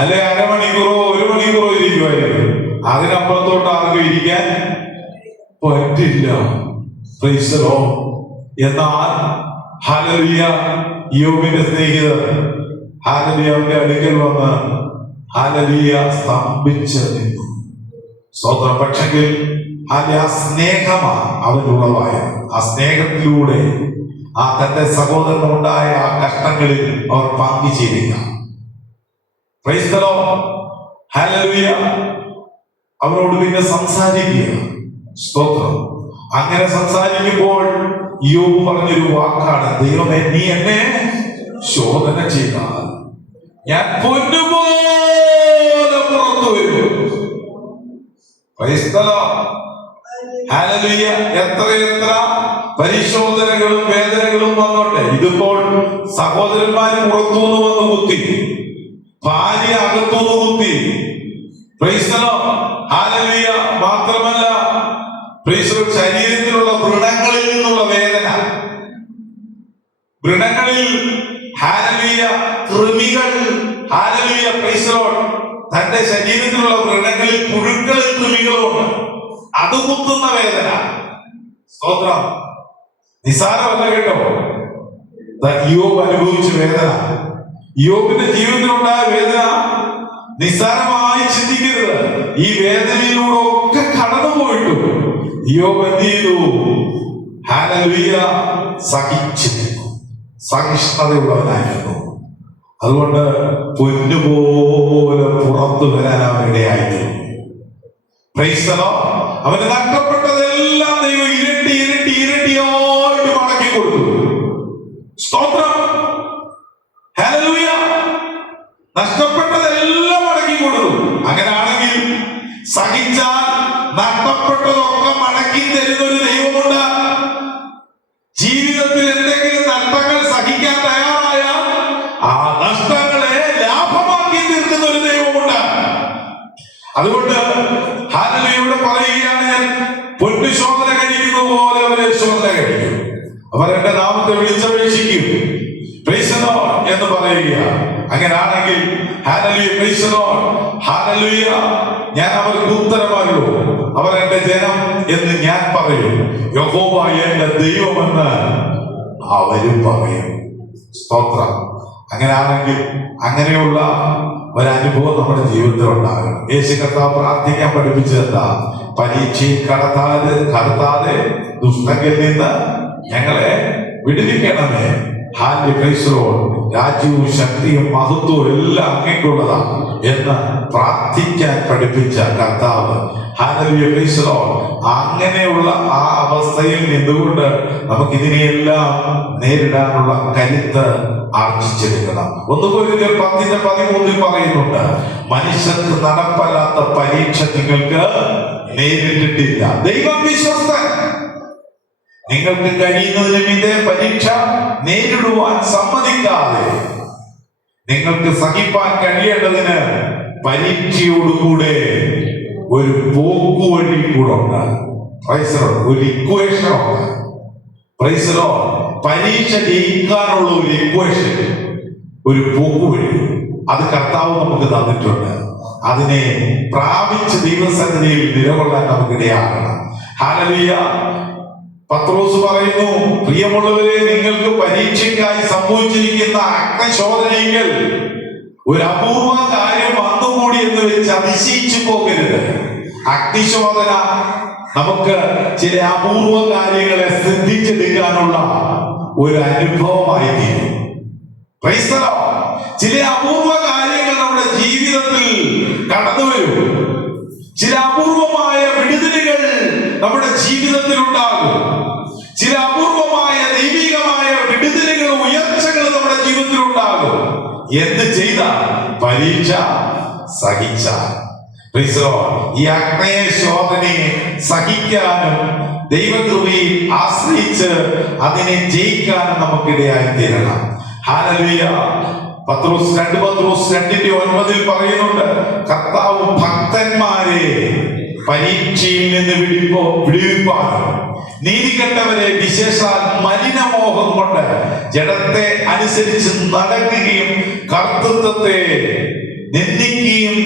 അല്ലെ അരമണിക്കൂറോ 1 മണിക്കൂറോ ഇരിക്കുമായിരിക്കും. അതിനപ്പുറത്തോട്ട് ആർക്കും ഇരിക്കാൻ പറ്റില്ല. Price the Lord. എന്നാൽ ഹല്ലേലൂയ യോബിന്റെ സ്നേഹിതർ ഹല്ലേലൂയ അവന്റെ അടുക്കൽ വന്ന് ഹല്ലേലൂയ സ്തംഭിച്ച് നിന്നു. സ്വന്തം പക്ഷെങ്കിൽ ആ സ്നേഹമാണ് അവനുള്ളതായത്. ആ സ്നേഹത്തിലൂടെ ആ തന്റെ സഹോദരനുണ്ടായ ആ കഷ്ടങ്ങളിൽ അവർ പങ്കുചേരുക. Praise the lord. ഹല്ലേലൂയ. അവരോട് പിന്നെ സംസാരിക്കുക. സ്തോത്രം. അങ്ങനെ സംസാരിക്കുമ്പോൾ യോബ് പറഞ്ഞൊരു വാക്കാണ്, ദൈവമേ നീ എന്നെ ശോധന ചെയ്താൽ ഞാൻ പൊന്നുപോലെ പുറത്തു വരും. Price the lord. ഹല്ലേലൂയ. എത്രയെത്ര പരിശോധനകളും വേദനകളും വന്നോട്ടെ. ഇതിപ്പോൾ സഹോദരന്മാര് പുറത്തുനിന്ന് വന്ന് കുത്തി, ഭാര്യ അകത്തുനിന്ന് കുത്തി. Praise the lord. ഹല്ലേലൂയ. മാത്രമല്ല പ്രൈസ് ദി ലോർഡ്, ശരീരത്തിലുള്ള വ്രണങ്ങളിൽ നിന്നുള്ള വേദന, വ്രണങ്ങളിൽ ഹല്ലേലൂയ കൃമികൾ, ഹല്ലേലൂയ പ്രൈസ് ദി ലോർഡ്, തന്റെ ശരീരത്തിലുള്ള വ്രണങ്ങളിൽ പുഴുക്കളിൽ കൃമികളുണ്ട്, അത് കുത്തുന്ന വേദന. സ്തോത്രം. നിസാരമല്ല കേട്ടോ. യോബ് അനുഭവിച്ച വേദന, യോബിന്റെ ജീവിതത്തിലുണ്ടായ വേദന നിസ്സാരമായി ചിന്തിക്കരുത്. ഈ വേദനയിലൂടെ ഒക്കെ കടന്നുപോയിട്ടും യോബ് എന്ത് ചെയ്തു? ഹല്ലേലൂയ, സഹിച്ചിരുന്നു, സഹിഷ്ണുതയുള്ളവനായിരുന്നു. അതുകൊണ്ട് പൊന്നുപോലെ പുറത്തു വരാൻ അവനിടയായിരുന്നു. Price the Lord. അവന് നഷ്ടപ്പെട്ടതെല്ലാം ദൈവം ഇരട്ടി ഇരട്ടി ഇരട്ടിയായിട്ട് മടക്കി കൊടുത്തു. സ്തോത്രം, ഹല്ലേലൂയ. നഷ്ടപ്പെട്ടതെല്ലാം മടക്കി കൊടുത്തു. അങ്ങനെയാണെങ്കിൽ സഹിച്ചാൽ നഷ്ടപ്പെട്ടതൊക്കെ മടക്കി തരുന്ന ഒരു ദൈവമുണ്ട്. ജീവിതത്തിൽ എന്തെങ്കിലും നഷ്ടങ്ങൾ സഹിക്കാൻ തയ്യാറായ ആ നഷ്ടങ്ങളെ ലാഭമാക്കി തീർക്കുന്ന ഒരു ദൈവമുണ്ട്. അതുകൊണ്ട് ഹല്ലേലൂയ പറയുകയാണ്, ഞാൻ പൊന്നു ശോധന കഴിക്കുന്നത് പോലെ അവരെ ശോധന കഴിക്കും. അവർ എന്റെ നാമത്തെ വിളിച്ചപേക്ഷിക്കും, പ്രൈസ് ദി ലോർഡ് എന്ന് പറയുക. അങ്ങനെയാണെങ്കിൽ hallelujah, praise the lord, hallelujah, ഞാൻ അവർക്ക് ഉത്തരമാകും, അവർ എന്റെ ജനം എന്ന് ഞാൻ പറയും, യഹോവ എന്റെ ദൈവമെന്ന് അവരും പറയും. സ്തോത്രം. അങ്ങനെയാണെങ്കിൽ അങ്ങനെയുള്ള ഒരനുഭവം നമ്മുടെ ജീവിതത്തിൽ ഉണ്ടാകണം. യേശു കർത്താവ് പ്രാർത്ഥിക്കാൻ പഠിപ്പിച്ചതെന്താ? പരീക്ഷയിൽ കടത്താതെ ദുഷ്ടങ്കിൽ നിന്ന് ഞങ്ങളെ വിടുവിക്കണമേ. രാജ്യവും ശക്തിയും മഹത്വവും എല്ലാം അങ്ങേക്കുള്ളതാണ് എന്ന് പ്രാർത്ഥിക്കാൻ പഠിപ്പിച്ച കർത്താവ്. Hallelujah, praise the Lord. അങ്ങനെയുള്ള ആ അവസ്ഥയിൽ നിന്നുകൊണ്ട് നമുക്ക് ഇതിനെയെല്ലാം നേരിടാനുള്ള കരുത്ത് ആർജിച്ചെടുക്കണം. 1 കൊരിന്ത്യർ 10:13 പറയുന്നുണ്ട്, മനുഷ്യർക്ക് നടപ്പല്ലാത്ത പരീക്ഷ നിങ്ങൾക്ക് നേരിട്ടിട്ടില്ല. ദൈവം വിശ്വസ്തൻ. നിങ്ങൾക്ക് കഴിയുന്നതിനും ഇതേ പരീക്ഷ നേരിടുവാൻ സമ്മതിക്കാതെ നിങ്ങൾക്ക് സഹിപ്പാൻ കഴിയേണ്ടതിന് പരീക്ഷയോടുകൂടെ ഒരു പോക്കുവഴി കൂടെ ഉണ്ട്. ഒരു ഇക്വേഷൻ ഉണ്ട്. Price the Lord. പരീക്ഷ ജയിക്കാനുള്ള ഒരു ഇക്വേഷൻ, ഒരു പോക്കുവഴി, അത് കർത്താവ് നമുക്ക് തന്നിട്ടുണ്ട്. അതിനെ പ്രാപിച്ച് ദൈവസന്നിധിയിൽ നിലകൊള്ളാൻ നമുക്കിടയാകണം. ഹല്ലേലൂയ. പത്രോസ് പറയുന്നു, പ്രിയമുള്ളവരെ, നിങ്ങൾക്ക് പരീക്ഷയ്ക്കായി സംഭവിച്ചിരിക്കുന്ന അഗ്നിശോധനയിൽ ഒരു അപൂർവ കാര്യം വന്നുകൂടി എന്ന് വെച്ച് അതിശയിച്ചു പോകരുത്. അഗ്നിശോധന നമുക്ക് ചില അപൂർവ കാര്യങ്ങളെ ശ്രദ്ധിച്ചെടുക്കാനുള്ള ഒരു അനുഭവമായി തീരും. Price the Lord. ചില അപൂർവ കാര്യങ്ങൾ നമ്മുടെ ജീവിതത്തിൽ കടന്നു വരും. ചില അപൂർവമായ വിടുതലുകൾ നമ്മുടെ ജീവിതത്തിൽ ഉണ്ടാകും. ചില അപൂർവമായ ദൈവികമായ വിടുതലുകൾ, ഉയർച്ചകൾ നമ്മുടെ ജീവിതത്തിൽ ഉണ്ടാകും. എന്ത് ചെയ്ത? പരീക്ഷ സഹിച്ച. ഈ അഗ്നേയ ശോധനയെ സഹിക്കാനും ദൈവകൃപയിൽ ആശ്രയിച്ച് അതിനെ ജയിക്കാനും നമുക്കിടയായി തീരണം. ഹല്ലേലൂയ. പത്രോസ് 2:9 പറയുന്നുണ്ട്, കർത്താവ് ഭക്തന്മാരെ പരീക്ഷയിൽ നിന്ന് വിടുവിപ്പാനും നീതികെട്ടവരെ വിശേഷാൽ മലിനമോഹം കൊണ്ട് ജഡത്തെ അനുസരിച്ച് നടക്കുകയും കർത്തൃത്വത്തെ നിന്ദിക്കുകയും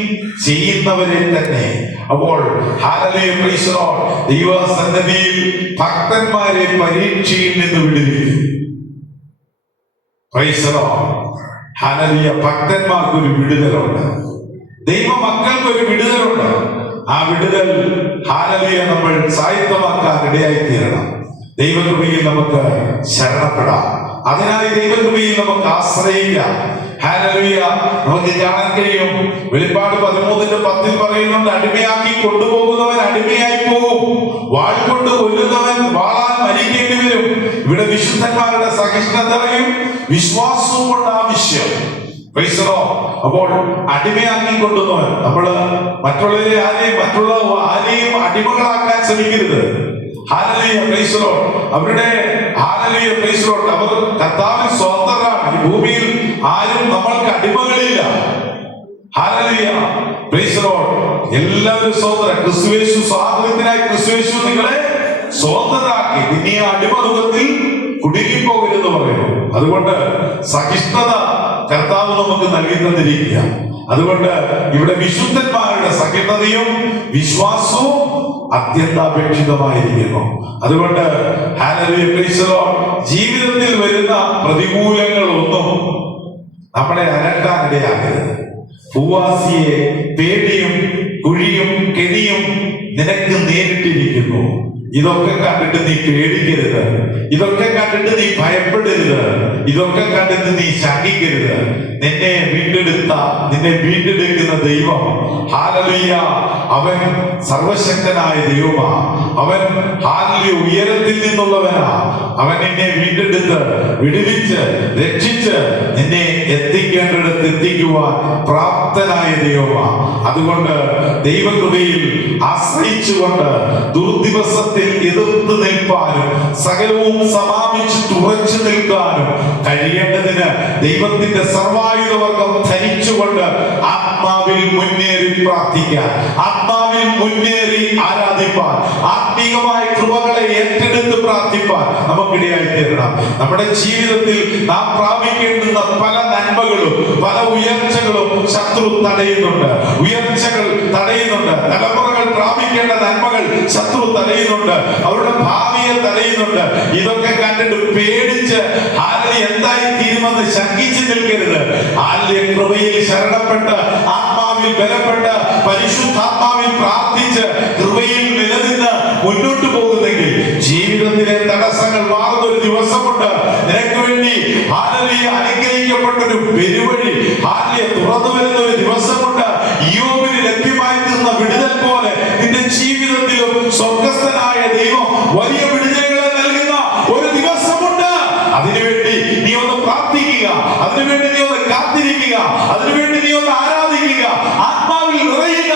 ചെയ്യുന്നവരെ തന്നെ. അപ്പോൾ ഹല്ലേലൂയ, പ്രൈസ് ദി ലോർഡ്, ദൈവസന്നിധിയിൽ ഭക്തന്മാരെ പരീക്ഷയിൽ നിന്ന് വിടുവിക്കും. Price the lord. ഹല്ലേലൂയ. ഭക്തന്മാർക്ക് ഒരു വിടുതലുണ്ട്. ദൈവമക്കൾക്ക് ഒരു വിടുതലുണ്ട്. ആ വിടുതൽ ഹല്ലേലൂയ നമ്മൾ സായുധമാക്കാൻ ഇടയായി തീരണം. ദൈവകൃപയിൽ നമുക്ക് ശരണപ്പെടാം. അതിനായി ദൈവകൃപയിൽ നമുക്ക് ആശ്രയിക്കാം. ഹല്ലേലൂയ. നമുക്ക് കാണാൻ കഴിയും, വെളിപ്പാട് 13:10 പറയുന്നുണ്ട്, അടിമയാക്കി കൊണ്ടുപോകുന്നവൻ അടിമയായി പോകും, വാൾ കൊണ്ട് കൊല്ലുന്നവൻ വാളാൽ മരിക്കേണ്ടി വരും. ഇവിടെ വിശുദ്ധന്മാരുടെ സഹിഷ്ണുതയും വിശ്വാസവും കൊണ്ട് ആവശ്യം. അപ്പോൾ അടിമയാക്കി കൊണ്ടുവന്നവൻ, നമ്മള് മറ്റുള്ളവരെ ആരെയും അടിമകളാക്കാൻ ശ്രമിക്കരുത്. Hallelujah, praise the lord. അവരുടെ ഹല്ലേലൂയ, പ്രൈസ് ദി ലോർഡ്, അവർ കർത്താവിൽ സ്വതന്ത്രരാണ്. ഈ ഭൂമിയിൽ ആരും നമ്മൾക്ക് അടിമകളില്ല. Hallelujah, praise the lord. എല്ലാവരും സ്വതന്ത്രം. ക്രിസ്തുയേശു സ്വാതന്ത്ര്യത്തിനായി ക്രിസ്തുയേശു നിങ്ങളെ സ്വതന്ത്രരാക്കി. ഇനി അടിമതുകത്തിൽ കുടുങ്ങിപ്പോകരുതെന്ന് പറയുന്നു. അതുകൊണ്ട് സഹിഷ്ണുത കർത്താവ് നമുക്ക് നൽകി തന്നിരിക്കുക. അതുകൊണ്ട് ഇവിടെ വിശുദ്ധന്മാരുടെ സഹിഷ്ണുതയും വിശ്വാസവും അത്യന്താപേക്ഷിതമായിരിക്കുന്നു. അതുകൊണ്ട് ഹല്ലേലൂയ, പ്രൈസ് ദി ലോർഡ്, ജീവിതത്തിൽ വരുന്ന പ്രതികൂലങ്ങളൊന്നും നമ്മളെ അലട്ടാനിടയാകരുത്. ഭൂവാസിയെ പേടിയും കുഴിയും നേരിട്ടിരിക്കുന്നു. ഇതൊക്കെ കണ്ടിട്ട് നീ പേടിക്കരുത്, ഇതൊക്കെ കണ്ടിട്ട് നീ ഭയപ്പെടരുത്, ഇതൊക്കെ കണ്ടിട്ട് നീ ശങ്കിക്കരുത്. നിന്നെ വീണ്ടെടുക്കുന്ന ദൈവം, ഹല്ലേലൂയ, അവൻ സർവശക്തനായ ദൈവമാ. അവൻ ഹല്ലേലൂയ ഉയരത്തിൽ നിന്നുള്ളവനാ. അവൻ നിന്നെ വീണ്ടെടുത്ത് വിടുവിച്ച് രക്ഷിച്ച് നിന്നെ എത്തിക്കേണ്ടിടത്ത് എത്തിക്കുവാൻ പ്രാപ്തനായ ദൈവമാ. അതുകൊണ്ട് ദൈവകൃപയിൽ ആശ്രയിച്ചുകൊണ്ട് ദുർദിവസത്തിൽ എതിർത്ത് നിൽപ്പാനും സകലവും സമാപിച്ച് തുറച്ചു നിൽക്കാനും കഴിയേണ്ടതിന് ദൈവത്തിന്റെ സർവായുധവർഗം ധരിച്ചുകൊണ്ട് ആത്മാവിൽ മുന്നേറി പ്രാർത്ഥിക്കാൻ, ആത്മാവിൽ മുന്നേറി ആരാധിപ്പാൻ, ആത്മീയമായ കൃപകളെ ഏറ്റെടുത്ത് പ്രാർത്ഥിപ്പാൻ നമുക്കിടയായി തീരണം. നമ്മുടെ ജീവിതത്തിൽ നാം പ്രാപിക്കേണ്ടുന്ന പല നന്മകളും പല ഉയർച്ചകളും ശത്രു തടയുന്നുണ്ട്. ഉയർച്ചകൾ തടയുന്നുണ്ട്. തലമുറകൾ പ്രാപിക്കേണ്ട നന്മകൾ ശത്രു തടയുന്നുണ്ട്. അവരുടെ ഭാവിയെ തടയുന്നുണ്ട്. ഇതൊക്കെ കണ്ടിട്ട് പേടിച്ച് എന്തായി തീരുമെന്ന് ശങ്കിച്ചു നിൽക്കരുത്. കൃപയിൽ ശരണപ്പെട്ട് ആത്മാവിൽ ബലപ്പെട്ട് പരിശുദ്ധാത്മാവിൽ പ്രാർത്ഥിച്ച് കൃപയിൽ നിലനിന്ന് മുന്നോട്ട് പോകുന്നെങ്കിൽ ജീവിതത്തിലെ തടസ്സങ്ങൾ മാറുന്ന ഒരു ദിവസമുണ്ട്. നിനക്ക് വേണ്ടി അനുഗ്രഹിക്കപ്പെട്ടൊരു പെരുവഴി തുറന്നു വരുന്ന ഒരു ദിവസമുണ്ട്. യോബിന് ലഭ്യമായി തീർന്ന വിടുതൽ പോലെ നിന്റെ ജീവിതത്തിലും സ്വർഗസ്ഥനായ ദൈവം വലിയ വിടുതലുകളെ നൽകുന്ന ഒരു ദിവസമുണ്ട്. അതിനുവേണ്ടി നീ ഒന്ന് പ്രാർത്ഥിക്കുക, അതിനുവേണ്ടി നീ ഒന്ന് കാത്തിരിക്കുക, അതിനുവേണ്ടി നീ ഒന്ന് ആരാധിക്കുക, ആത്മാവിൽ നിറയുക.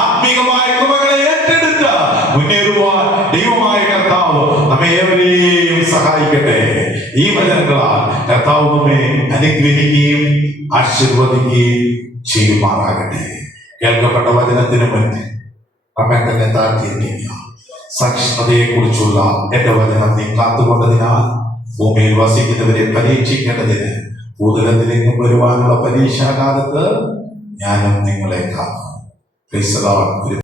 ആത്മീകമായ കൃപകളെ ഏറ്റെടുത്ത് മുന്നേറുവാൻ ദൈവമായ കർത്താവ് നമ്മെ ഏവരെയും സഹായിക്കട്ടെ. ഈ വചനങ്ങളാൽ കർത്താവ് നമ്മെ അനുഗ്രഹിക്കുകയും ആശീർവദിക്കുകയും ചെയ്യുമാറാകട്ടെ. കേൾക്കപ്പെട്ട വചനത്തിന് മുന്നേ നമ്മെ തന്നെ താഴ്ത്തിയിരിക്കുക. സഹിഷ്ണുതയെ കുറിച്ചുള്ള എന്റെ വചനം നീ കാത്തുകൊണ്ടതിനാൽ ഭൂമിയിൽ വസിക്കുന്നവരെ പരീക്ഷിക്കേണ്ടതിന് ഭൂതലത്തിലെങ്ങും വരുവാനുള്ള പരീക്ഷാകാലത്ത് ഞാനും നിങ്ങളെ കാത്തു.